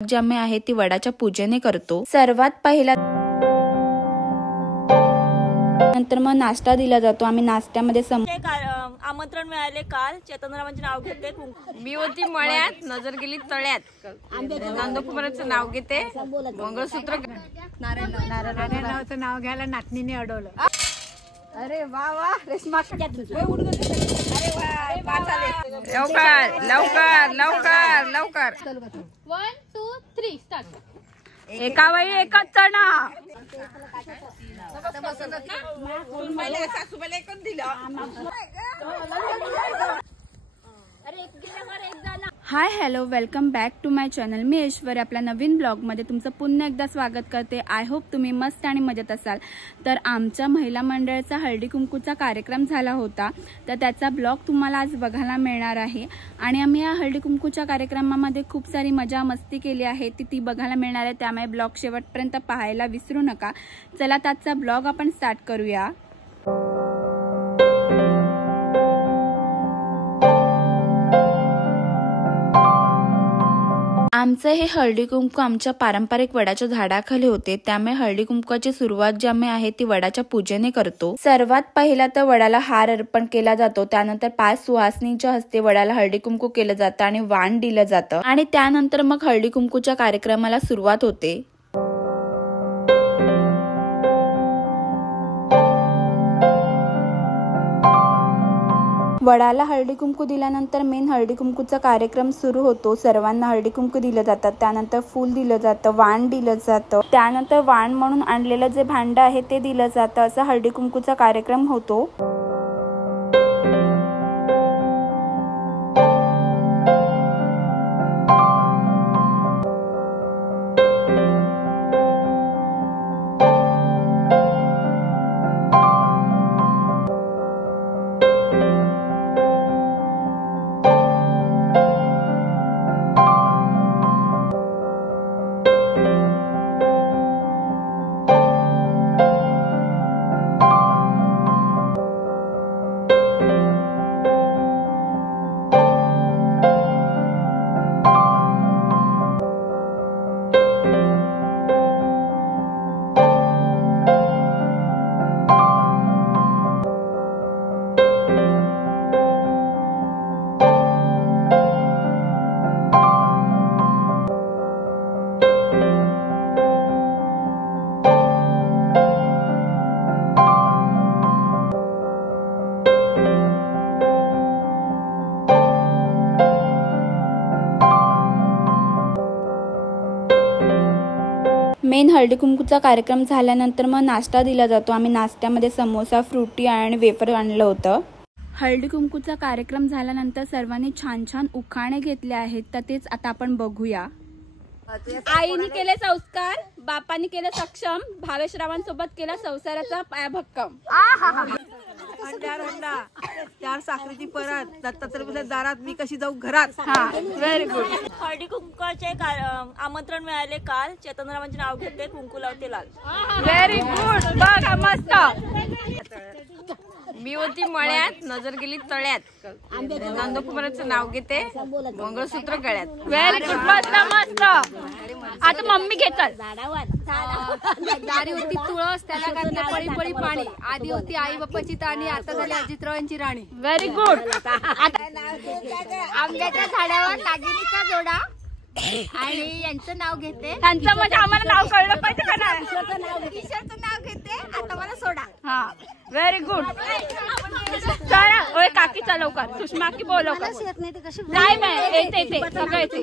ज्यामे आहे ती वडाच्या पूजेने करतो। सर्वात पहिला नंतर मग नाश्ता दिला जातो। आम्ही नाश्त्यामध्ये आमंत्रण मिळाले काल। चेतनरावांचे नाव घेते। मी होती मळ्यात, नजर गेली तळ्यात। नंदकुमाराचं नाव घेते। मंगळसूत्र नारायणरावचं नाव घ्यायला नातनीने अडवलं। अरे वा वा रेशमा लवकर लवकर लवकर लवकर 1 2 3 स्टार्ट। एका वेळी एकच चणा। Hi hello welcome back to my channel. मी ऐश्वर्या आपल्या नवीन ब्लॉगमध्ये तुमचं पुन्हा एकदा स्वागत करते। आय होप तुम्ही मस्त आणि मजेत असाल। तर आमच्या महिला मंडळाचा हळदी कुंकूचा कार्यक्रम झाला होता, तर त्याचा ब्लॉग तुम्हाला आज बघायला मिळणार आहे। आणि आम्ही या हळदी कुंकूच्या कार्यक्रमामध्ये खूप सारी मजा मस्ती केली आहे, ती बघायला मिळणार आहे। त्यामुळे ब्लॉग शेवटपर्यंत पाहायला विसरू नका। चला त्याचा ब्लॉग आपण स्टार्ट करूया। आमचे हे हळदी कुंकू आमच्या पारंपरिक वडाच्या झाडाखाली होते, त्यामुळे हळदी कुंकूची सुरुवात ज्यामुळे आहे ती वडाच्या पूजेने करतो। सर्वात पहिला तर वडाला हार अर्पण केला जातो, त्यानंतर 5 सुहासनीच्या हस्ते वडाला हळदी कुंकू केलं जातं आणि वाण दिलं जातं आणि त्यानंतर मग हळदी कुंकूच्या कार्यक्रमाला सुरुवात होते। वडाला हळदी कुंकू दिल्यानंतर मेन हळदी कुंकूचा कार्यक्रम सुरू होतो। सर्वांना हळदी कुंकू दिलं जातात, त्यानंतर फूल दिलं जातं, वाण दिलं जातं, त्यानंतर वाण म्हणून आणलेलं जे भांड आहे ते दिलं जातं। असा हळदी कुंकूचा कार्यक्रम होतो। मेन हळदी कुंकूचा कार्यक्रम झाल्यानंतर मग नाश्ता दिला जातो। आम्ही नाश्त्यामध्ये समोसा, फ्रुटी आणि वेफर आणलं होतं। हळदी कुंकूचा कार्यक्रम झाल्यानंतर सर्वांनी छान छान उखाणे घेतले आहेत, तर तेच आता आपण बघूया। आईने केले संस्कार, बापाने केले सक्षम, भावेशरावांसोबत केला संसाराचा पाया भक्कम। चार साखरेची परत, दत्तात्रय दारात मी कशी जाऊ घरात। Very good. हळदी कुंकूचे आमंत्रण मिळाले काल। चेतनरावांचे नाव घेते। कुंकू लावते लाल। Very good. बघा मस्त। मी होती मळ्यात, नजर गेली तळ्यात। नंदकुमाराचं नाव घेते। मंगळसूत्र गळ्यात। Very good. मस्त मस्त। आता मम्मी घेतात। दारी होती तुळस, त्याला घातले पळी पळी पाणी। आधी होती आई बाप्पाची ताणी, आता झाली अजितरावांची राणी। Very good. आंब्याच्या झाडावर नागिनीचा जोडा आणि यांचं नाव घेते। त्यांचं म्हणजे आम्हाला नाव कळलं पाहिजे का नाही? ईश्वरचं नाव घेते, आता मला सोडा। हा व्हेरी गुड। चला ओय काकीचा लवकर, सुषमा की बोल लवकर। नाही नाही येते सगळं येते।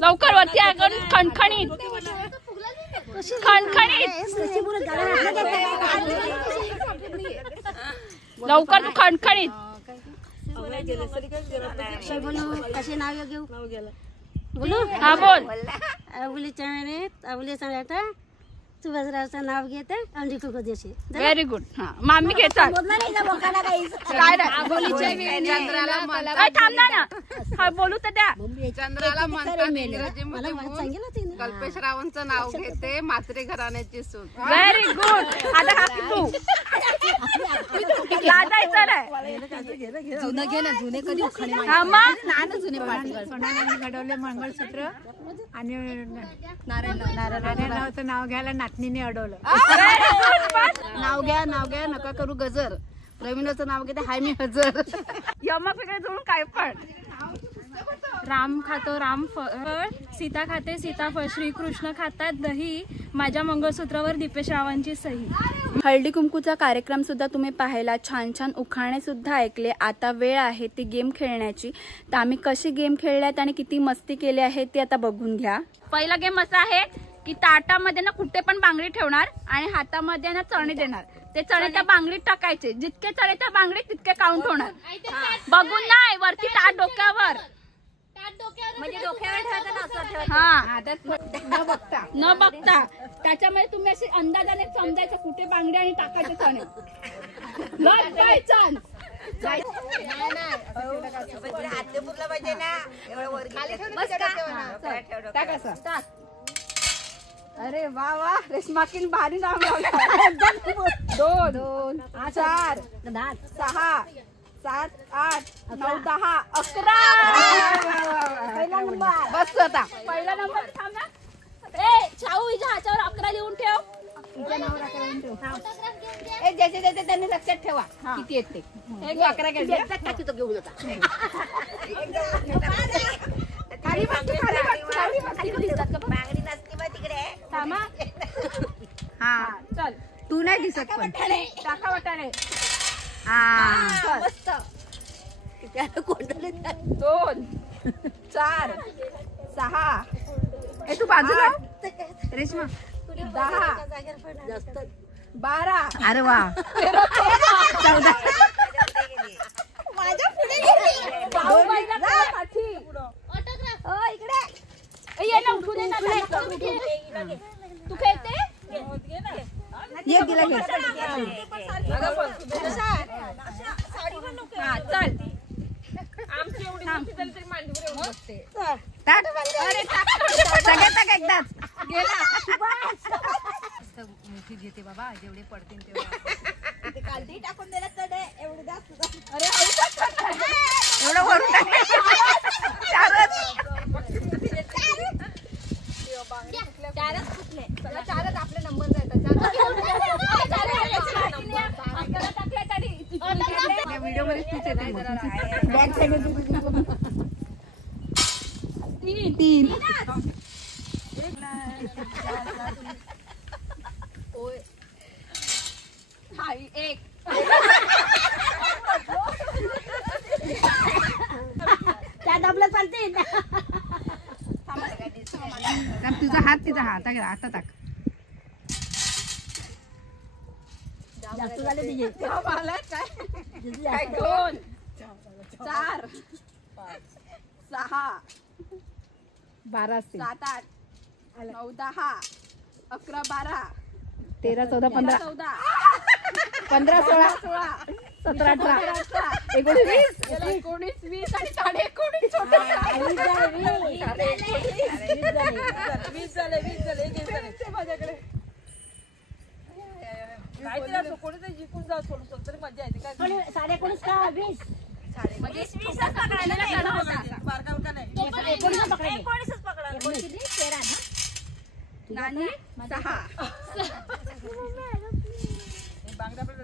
लवकर वरती आगून खणखणीत खणखणीत लवकर तू खणखणीत। कसे नाव घेऊ हा बोल। आवली चणे आवली चण्याचा सुभाषरावचं नाव घेते अंडी कुकू देशी व्हेरी गुड. हा मामी घे चल. काय नाही चंद्राला काय थांबणार ना. हा बोलू तर द्या. चंद्राला म्हणतात इंग्रजी मध्ये सांगितलं तिने कल्पेश रावांचं नाव घेते म्हात्रे घराण्याची सून. Very good. आता हा तू लाजायचं नाही. जुनं घे ना, जुने कधी उखाणे हा मग सोनाराने घडवले मंगळसूत्र आणि नारायणरावचं नाव घ्यायला नातनीने अडवलं. नाव घ्या नका करू गजर. रवींद्रचं नाव घेते हाय मी हजर. यमा फिकडे जोडून काय पण. राम खातो राम फळ, सीता खाते सीताफळ, श्रीकृष्ण खातात दही, माझ्या मंगळसूत्रावर दीपेश रावांची सही. हळदी कुंकूचा कार्यक्रम सुद्धा तुम्ही पाहायला, छान छान उखाणे सुद्धा ऐकले. आता वेळ आहे ती गेम खेळण्याची. तर आम्ही कशी गेम खेळल्यात आणि किती मस्ती केली आहे ते आता बघून घ्या. पहिला गेम असा आहे की ताटामध्ये ना कुठे पण बांगडी ठेवणार आणि हातामध्ये ना चणे देणार. ते चणे त्या बांगडीत टाकायचे. जितके चणे त्या बांगडीत तितके काउंट होणार. बघून नाही, वरती ताट डोक्यावर. म्हणजे डोक्यावर ठेवायचं ना, असं ठेवायचं. हा न बघता त्याच्यामध्ये तुम्ही अशी अंदाजाने समजायचं कुठे बांगडी आणि टाकायचे चणे. By chance. अरे वा वा, रेशमाकीन भारी नाव लावलं. 2 4 6 7 8 9 10 11. पहिला नंबर. बस आता पहिला नंबर. थांब ना. ए छाऊ, हिच्या हातावर 11 लिहून ठेव. ज्याचे त्यांनी लक्षात ठेवा किती येते. 11 घेऊन हा चल. तू नाही दिसत पण टाका वाटाणे. मस्त 2 4 6 ए तू बाजूला रेश्मा 10 12. अरे वा 14 ये ना, उठू दे ना. तू खेळते. ये गेला घे. हा चल. टाक. सगळे टाक एकदाच. मोठी घेते बाबा, जेवढे पडतील तेवढे. एवढं वरून टाक. चारच आपले नंबर जायचा. व्हिडिओ मध्ये तूच येते. 3 1 त्यात आपलं चालते. तुझा हात तिचा हात आता टाक. जास्त झाले तिचे. 2 4 6 12 असते. 7 8 9 10 11 12 13 14 15 14 15 16 17 18 19 20 आणि 19 माझ्याकडे. जिंकून जाऊ थोडं तरी मजा येते. काय 19 का 20 नानी 6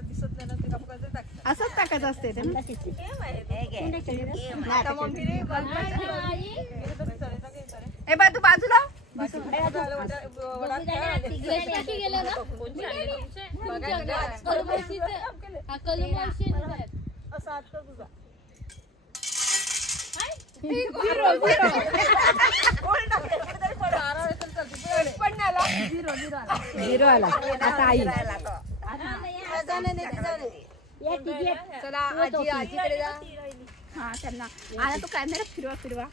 दिसत नाही ना, ते कापू करायचं टाक. असंच टाकायचं असते ते ना. ए बा तू बाजूला. असं आता तुझा झिरो आला. आता आई चला आजी आजीकडे जा. हा त्यांना आता तू कॅमेरा फिरवा.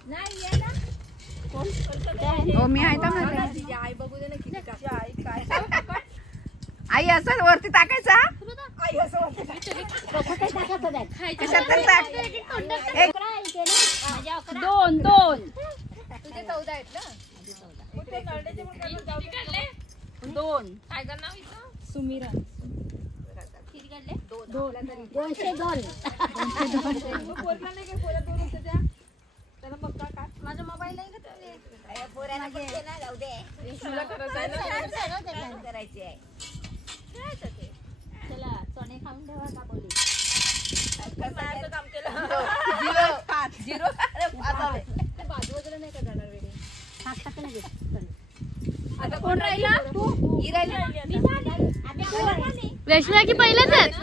हो मी आहे का आई बघू दे ना किती. आई काय आई असं वरती टाकायचा. आई असं वरती कशात तरी टाक. एक 2 2 तुझे 14 आहेत ना. 2 काय नाव हिचं? सुमीरा. 202. माझा मोबाईल नाही का तुझे? चला सोने खाऊन ठेवा का बोली. काम केलं. 0 बाजू वगैरे नाही का जाणार वेगळे. टाक लगेच. आता कोण राहिला? तू. ही राहिली. रेशमा की पहिलेच आहेत.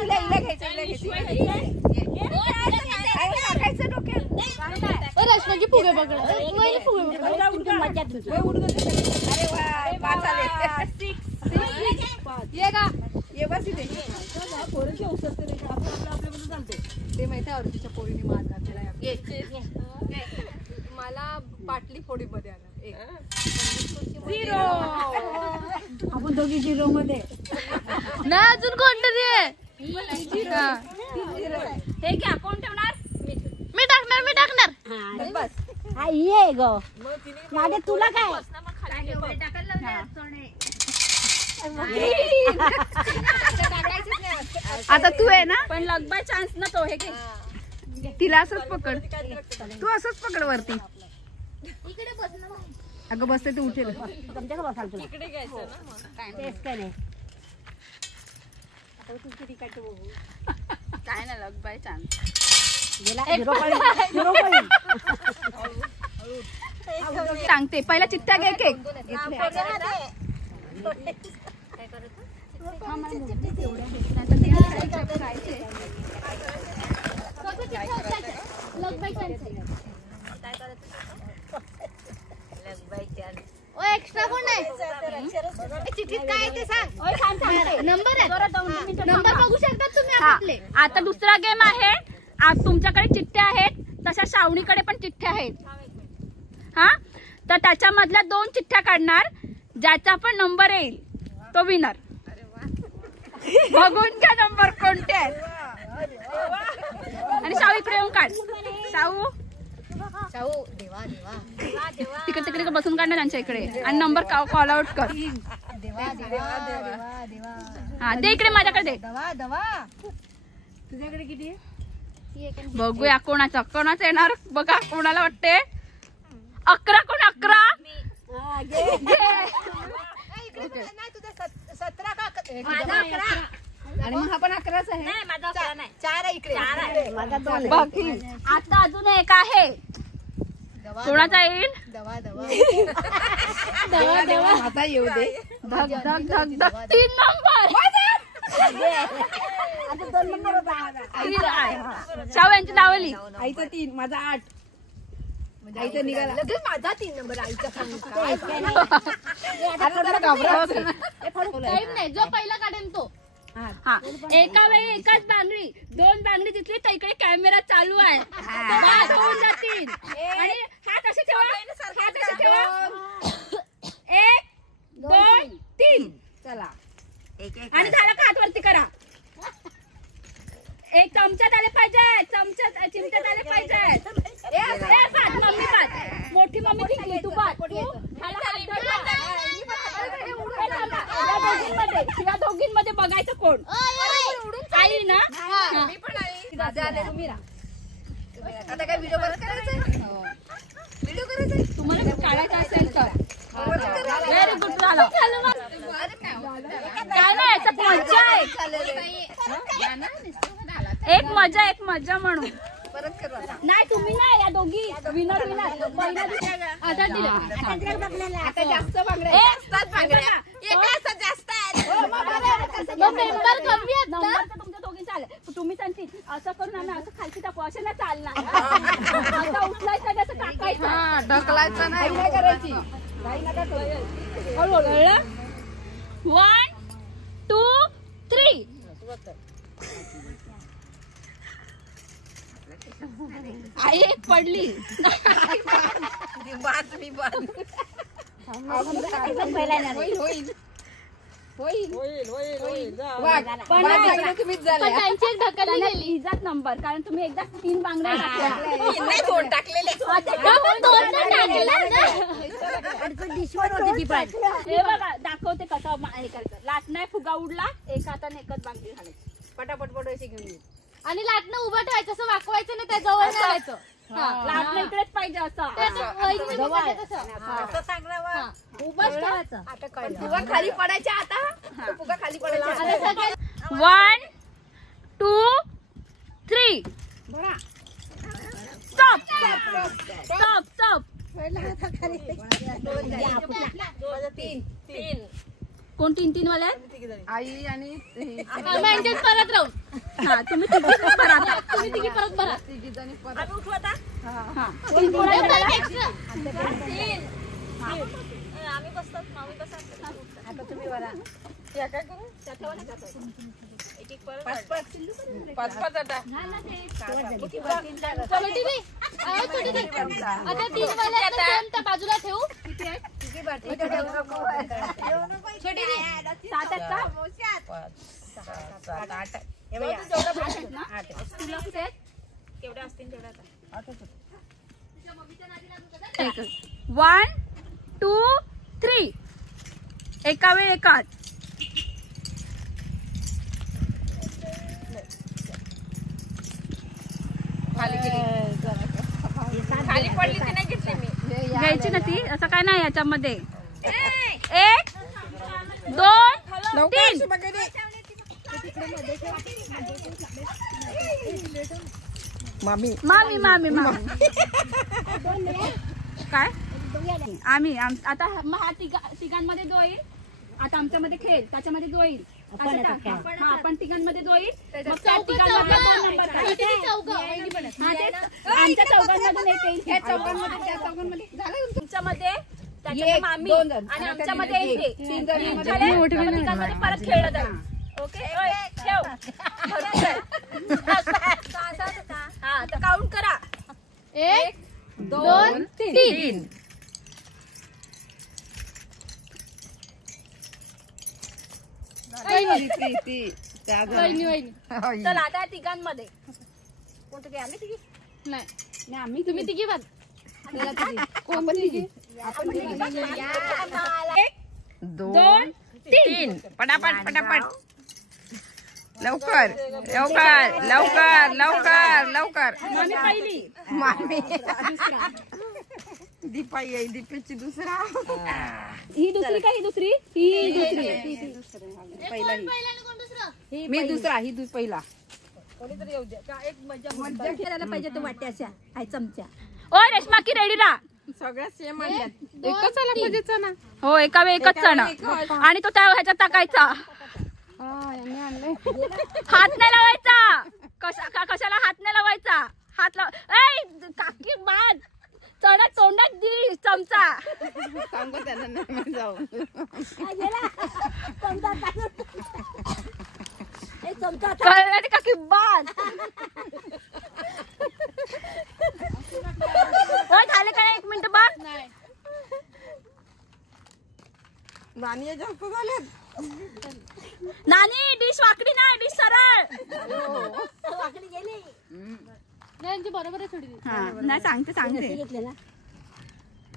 हिला घ्यायचं. टाकायचं डोक्यात. रेशमाची फुगे पकड. अरे वा 5 आले. 6 ये का ये बस इथे. ते माहिती आहे अर्जुच्या पोरीने मार घातलेला मला पाटली फोडी मध्ये आला. 0 आपण दोघी 0 मध्ये. ना अजून कोणतरी आहे. हे घ्या. कोण ठेवणार? मी टाकणार. बस. हा ये ग मागे तुला काय. आता तू आहे ना. पण लक बाय चान्स ना तो. हे घे. तिला असंच पकड. तू असंच पकड वरती. अगं बसते तू उठेल. तुमच्याकडे बसाल तुला. इकडे घ्यायचं ना मग. तेच काय नाही. काय ना लक बाय चान्स. गेला 0 पॉइंट. सांगते पहिला चिठ्ठ्या घे. एक एक्स्ट्रा कोण आहे. चिठ्ठीत काय आहे ते सांग. नंबर आहे. नंबर बघू शकतात तुम्ही आपले. आता दुसरा गेम आहे. आज तुमच्याकडे चिठ्ठ्या आहेत तशा श्रावणीकडे पण चिठ्ठ्या आहेत. हा तर त्याच्यामधल्या 2 चिठ्ठ्या काढणार. ज्याचा पण नंबर येईल तो विनर. बघून घ्या नंबर कोणते आहेत. आणि शाहू इकडे येऊन काढ. शाहू तिकडे बसून काढणार त्यांच्या इकडे. आणि नंबर कॉल आउट कर. हा दे इकडे माझ्याकडे दे. तुझ्याकडे किती आहे? बघूया कोणाचा येणार. बघा कोणाला वाटते. 11 कोण. 11 आणि मग हा पण 11च आहे. नाही माझा 11 नाही. 4 आहे इकडे. माझा 2 आहे. बाकी आता अजून एक आहे. कोणाचा येईल. आता येऊ दे. धक धक धक धक. 3 नंबर. शाहू यांची दावली. आईचं 3 माझा 8. आईचं निघाला. माझा 3 नंबर आईचा. टाइम नाही. जो पहिला काढेल तो. हा एका वेळी एकाच बांगडी. 2 बांगडी जिथली तर इकडे कॅमेरा चालू आहे. 2 जातील. आणि हात असे ठेवा. 1 2 3. चला. आणि झालं का हात वरती करा. एक चमच्यात आले पाहिजे. चिमट्यात आले पाहिजे. मम्मी पाच. मोठी मम्मी जिंकली. तू पाच. या दोघींमध्ये बघायचं कोण. आई ना. आता काय व्हिडिओ बंद करायचा. व्हिडिओ करायचा. तुम्हाला काढायचं असेल तर व्हेरी गुड. झालं काय नाही. याच्यात मजा आहे. एक मजा म्हणून. नाही तुम्ही नाही. या दोघी विनर पहिला आता दिलं. आता जास्त बांगड्या. मेंबर कमी आहेत ना. तुमच्या दोघींचे आले. तुम्ही सांगतील असं करून आम्ही असं खालची टाकू. असे ना चालणार. आता उचलायचं आणि असं टाकायचं. ढकलायचं नाही. काय करायची. कळलं. 1 2 3. आई एक पडली. हिजाच नंबर, कारण तुम्ही एकदा 3 बांगड्या टाकल्या. हे बघा दाखवते कसं हे करायचं. लाट नाही, फुगा उडला, एका हाताने एकच बांगडी घालायची. पटापट अशी घेऊन ये. आणि लाटणं उभं ठेवायचं, असं वाकवायचं नाही, त्या जवळ घालायचं. लाटणं इकडेच पाहिजे असं. उभंच ठेवायचं. फुगा खाली पडायच्या आता. फुगा खाली पडायच्या. 1 2 3 स्टॉप स्टॉप स्टॉप. कोण 3 वाले आई आणि परत राहू. हा तुम्ही तिघी नंबर आता. तुम्ही तिघी परत भरा. आम्ही उठू आता. आम्ही बसतो. आम्ही बसा. आता तुम्ही बरा. पाच आता छोटी दे. छोटी दे. आता 3 वाले त्या बाजूला ठेवू. किती आहे? छोटी दे. 7 आहेत का? 7 8 तुला किती आहेत? केवढ्या असतील तेवढ्या आता. 1 2 3 एका वेळ एकाच. खाली पडली ती नाही घेतली मी. घ्यायची ना ती, असं काय नाही याच्यामध्ये. 1 2 3 मामी मामी मामी मामी काय आम्ही आता मग हा तिघांमध्ये जो येईल, आता आमच्यामध्ये खेळ, त्याच्यामध्ये जो येईल आपण तिघांमध्ये जो येईल, मग त्या तिघांमध्ये 2 नंबर आमच्या चौघांमधून एक येईल. त्या चौघांमध्ये तुमच्यामध्ये त्याच्यामध्ये मामी आणि आमच्यामध्ये एक 3 तिघांमध्ये परत खेळलं जाईल. ओके ठेव. हा तर काउंट करा. 1 2 3. चला आता तिघांमध्ये कोणतं घ्या? आम्ही तिघी नाही आम्ही तुम्ही तिघी बघ. 2 3 पटापट पटापट. लवकर लवकर लवकर लवकर लवकर. मामी पहिली. मामी दीपा येईल. दीपेची दुसरा. ही दुसरी का? ही दुसरी. मी दुसरा. ही पहिला. पाहिजे तो वाट्याच्या आहे चमचा. ओ रेश्मा की रेडी राहा. सगळ्या सेम आणल्यात. एकच आला पाहिजे ना. हो एका वेळ एकच चणा आणि तो त्या ह्याच्यात टाकायचा. हात नाही लावायचा. कशाला हात नाही लावायचा? हात लाव. काकी बाद चणा तोंडात दी चमचा. सांगू त्यांना नाही जाऊ. कळलं काकी बाद. झाले का? 1 मिनिट बघ. नाणी जास्त झाल्यात. नानी डिश वाकडी नाही, डिश सरळ. बरोबर आहे. थोडी नाही सांगते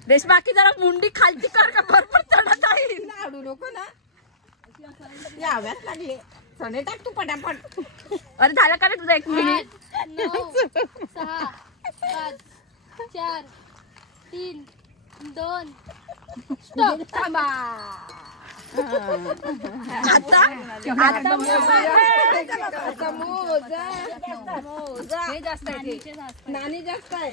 रेश्मा की जरा मुंडी खालची कर का बरोबर चढत आहे. आडू नको ना. याव्यात लागले. चणे टाक तू पटापट. अरे झालं का रे तुझं 1 मिनिट? 9 6 5 4 3 2 स्टॉप. थांबा. आता नाणी जास्त आहे.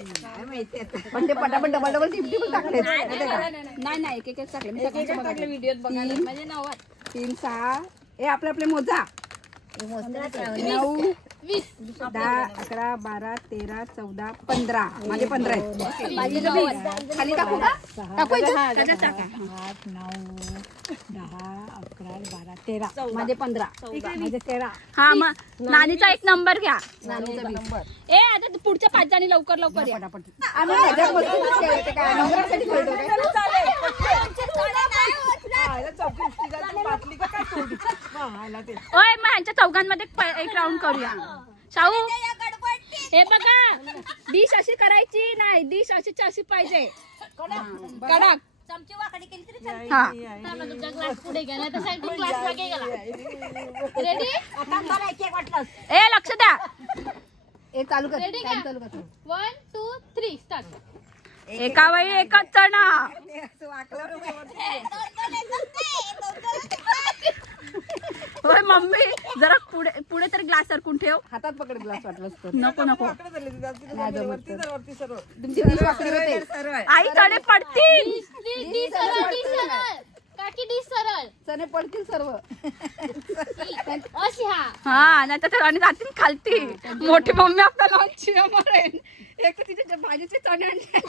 पण ते पटापट डबल टिप टाकले. नाही एक टाकले. व्हिडिओ बघायला म्हणजे 3 6 आपले मोजा. 9 10 11 12 13 14 15. माझे 15 आहेत. खाली टाकू का? टाकू 8 9 10 11 12 13. माझे 15. माझे 13. हा मग नानीचा 1 नंबर घ्या. नंबर. ए आता पुढच्या 5 जणी लवकर लवकर या. आम्ही ह्याच्यात बसूनच खेळते काय नंबरासाठी खेळतो काय? ओय मग ह्यांच्या चौघांमध्ये एक राऊंड करूया. शाहू हे बघा, डिश अशी करायची नाही, डिश अशी पाहिजे कडक. हा ए लक्ष द्या. चालू कर. 1 2 3 स्टार्ट. एका वेळी एकच चणा. होय मम्मी जरा पुढे तरी ग्लास सरकून ठेव. हातात पकड ग्लास वाटलं. नको नको तुमची डिश वाकडी होते. आई चणे पडतील. डी सरळ काकी डी सरळ चणे पडतील सर्व. अशी हा नाही तर आणि जातील खालती. मोठी मम्मी आपल्याला चिया मारेन. एक तर तिथे भाजीचे चणे आणले.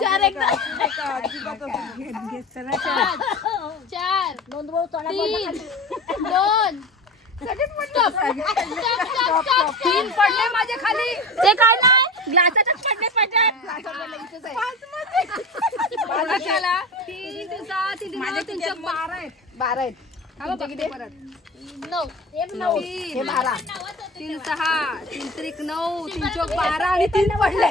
चार 3 पडले माझे खाली. ते काय नाही ग्लासाचे पडले पाहिजे. 12 आहेत. 9 हे 12. 3 6 3 त्रिक 9 3 चौक 12 आणि 3 पडले.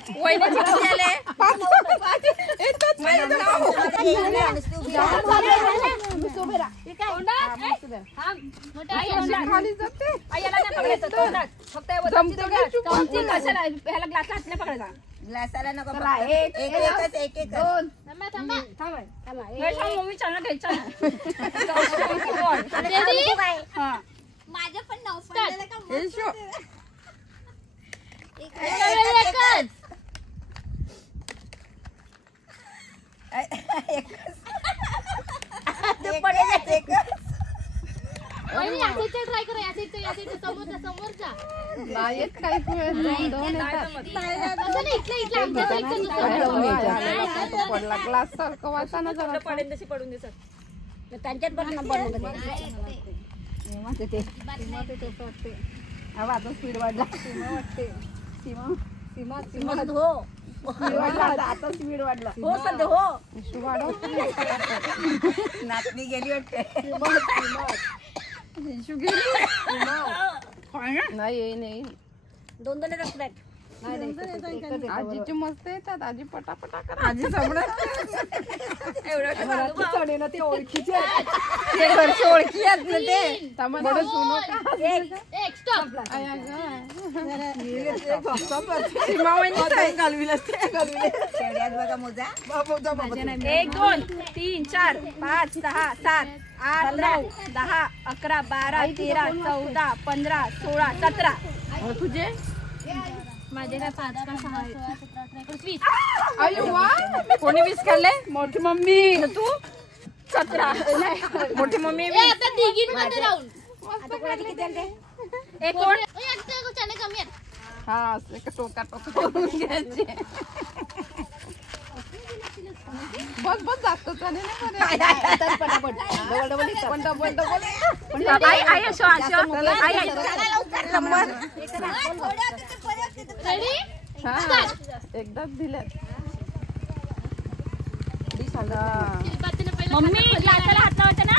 ग्लासाला नको. मम्मी चणा घ्यायचा. माझं पण 9 पडलेलं का ट्राय करा. समोरचा ग्लास सारखं वाटाणा जरा पडेल तशी पडून दिसत. त्यांच्यात पण नंबर आता स्पीड वाढला. आता स्पीड वाढला. हो सध्या हो. नाचणी गेली वाटते. नाही 2 असतात. आजीची मस्त येतात. आजी पटापटा करा. आजी समजा चणे ना ते ओळखीचे ते घरचे ओळखी आहेत ना ते. त्यामध्ये सुनो एक स्टॉप. बघा मोजा. 1 2 3 4 5 6 7 8 9 10 11 12 13 14 15 16 17. तुझे माझे काय 5 का 6 16 17 18 20. अयो वा. कोणी 20 खाल्ले? मोठी मम्मी तू 17. मोठी मम्मी आता तिघींमध्ये राहून एक कोण चणे कमी आहेत. हा असं एक टोका करून घ्यायचे. बस जातो चणे आई आई असो आई एकदाच दिले. मम्मी ग्लासाला हात लावायचा ना.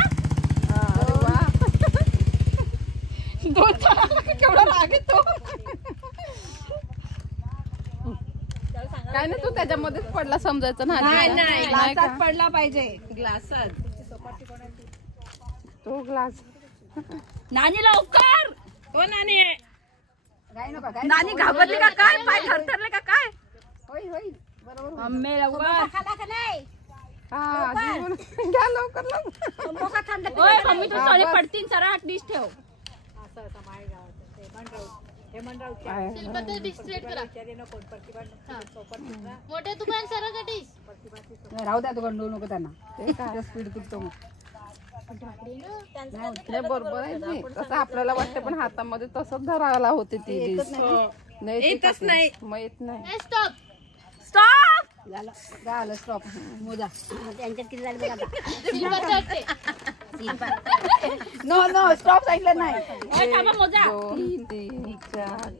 केवढा राग येतो. काय नाही तू त्याच्यामध्येच पडला समजायचं ना. नाही ग्लासात पडला पाहिजे. ग्लासात तो ग्लास. नानी लवकर. हो नानी. नानी घाबरली का काय? पाय थरथरले का काय? होय होय बरोबर. मम्मी लवकर. हा घ्या लवकर लवकर. ओय मम्मी तू चणे पडतील. जरा डिश ठेव. डिस्ट्रेट करा. मोठे दुकान सरळ डिश. राहू द्या. तो गंडू नको त्यांना. स्पीड तुटतो मग. हे बरोबर आहे. तसं आपल्याला वाटतं पण हातामध्ये तसंच धरायला होते ती डिश. येतच नाही. मग येत नाही. स्टॉप झालं स्टॉप. मोजा. त्यांच्यात किती झाले बघा आता. नो नो स्टॉप सांगितलं नाही. थांबा मोजा. 2 3 4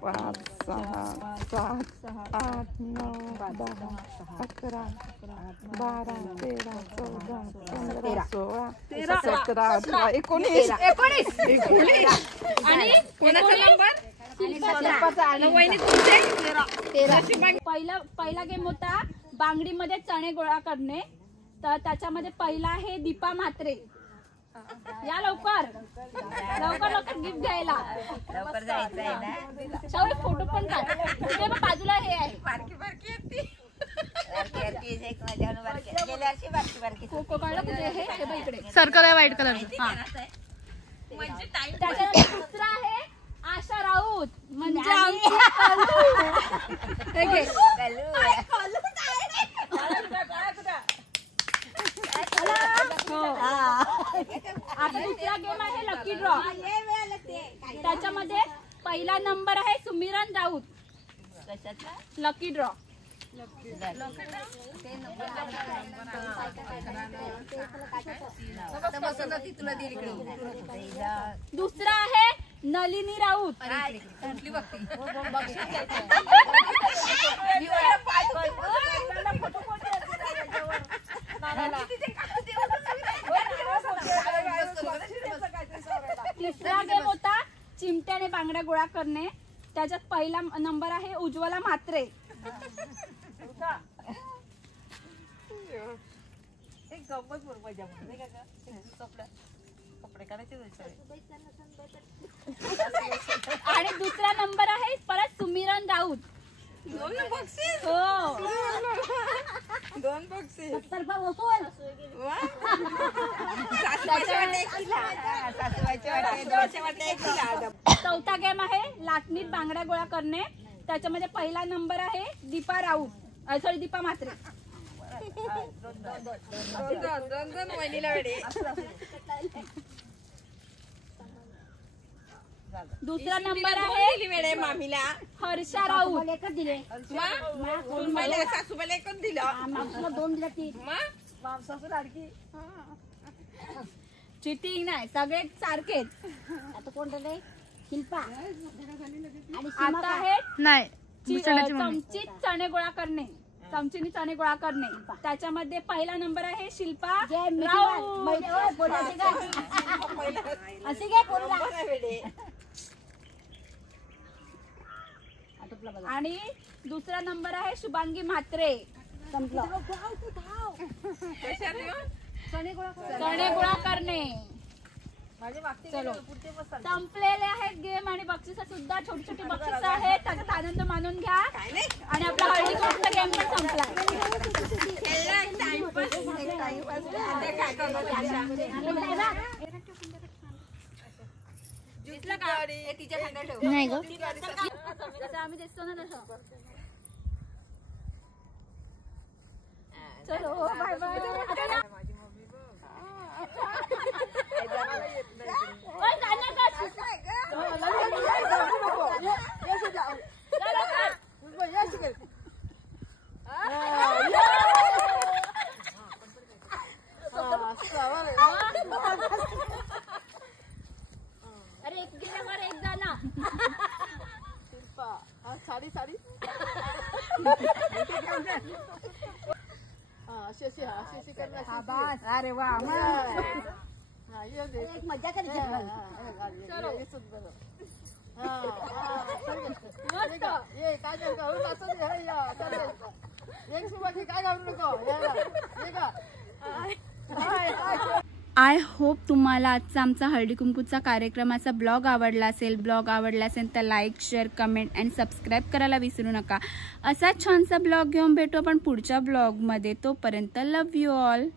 5 6 7 8 9 10 11 12 13 14 15 16 17 18 19 आणि कोणाचा नंबर? वहिनी तुमचे? पहिला गेम होता बांगडीमध्ये चणे गोळा करणे. तर त्याच्यामध्ये पहिला आहे दीपा म्हात्रे. या लवकर गिफ्ट घ्यायला. लवकर जायचं आहे ना. शाहू फोटो पण काढ. ते बघ बाजूला हे आहे कोको काढलं कुठे हे बघ इकडे सर्कल आहे व्हाईट कलर. त्याच्यानंतर दुसरा आहे आशा राऊत म्हणजे आमची हे घे. हो. आता दुसरा गेम आहे लकी ड्रॉ. त्याच्यामध्ये पहिला नंबर आहे सुमिरन राऊत. Lucky draw. दुसरा आहे नलिनी राऊत. तिसरा गेम होता चिमट्याने बांगड्या गोळा करणे. त्याच्यात पहिला नंबर आहे उज्ज्वला म्हात्रे. आणि दुसरा नंबर आहे परत सुमिरन राऊत. 2 बक्षीस. हो 2 बक्षीस. चौथा गेम आहे लाटणीत बांगड्या गोळा करणे. त्याच्यामध्ये पहिला नंबर आहे दीपा राऊत सॉरी दीपा म्हात्रे. दोन वहिनीला वेळे. दुसरा नंबर आहे वेळे मामीला. हर्षा राऊत. एकच दिले. सासूबाईला एकच दिलं. मावशीला 2 दिला ती. चिटिंग नाही सगळे सारखेच. आता कोण दिले? शिल्पा आणि आता आहे नाही चमचीत चणे गोळा करणे. चमचीने चणे गोळा करणे. त्याच्यामध्ये पहिला नंबर आहे शिल्पा राऊत. असे काय कोणला आणि दुसरा नंबर आहे शुभांगी म्हात्रे. चणे गोळा करणे. चलो संपलेले आहेत गेम आणि बक्षीस सुद्धा छोटी छोटी बक्षीस आहेत. त्याच्यात आनंद मानून घ्या. आणि आपला हळदी कुंकूचा गेम पण संपला. नाही ग जसं आम्ही दिसतो ना तसं. चलो बाय बाय. अरे एक गेल्यावर एक जाना. साडी अशी करणार. अरे वा एक मजा करायची. आय होप तुम्हाला आजचा आमचा हळदी कुंकूचा कार्यक्रमाचा ब्लॉग आवडला असेल. ब्लॉग आवडला असेल तर like share comment and subscribe करायला विसरू नका. असाच छानसा ब्लॉग घेऊन भेटू आपण पुढच्या ब्लॉगमध्ये. तोपर्यंत लव्ह यू ऑल.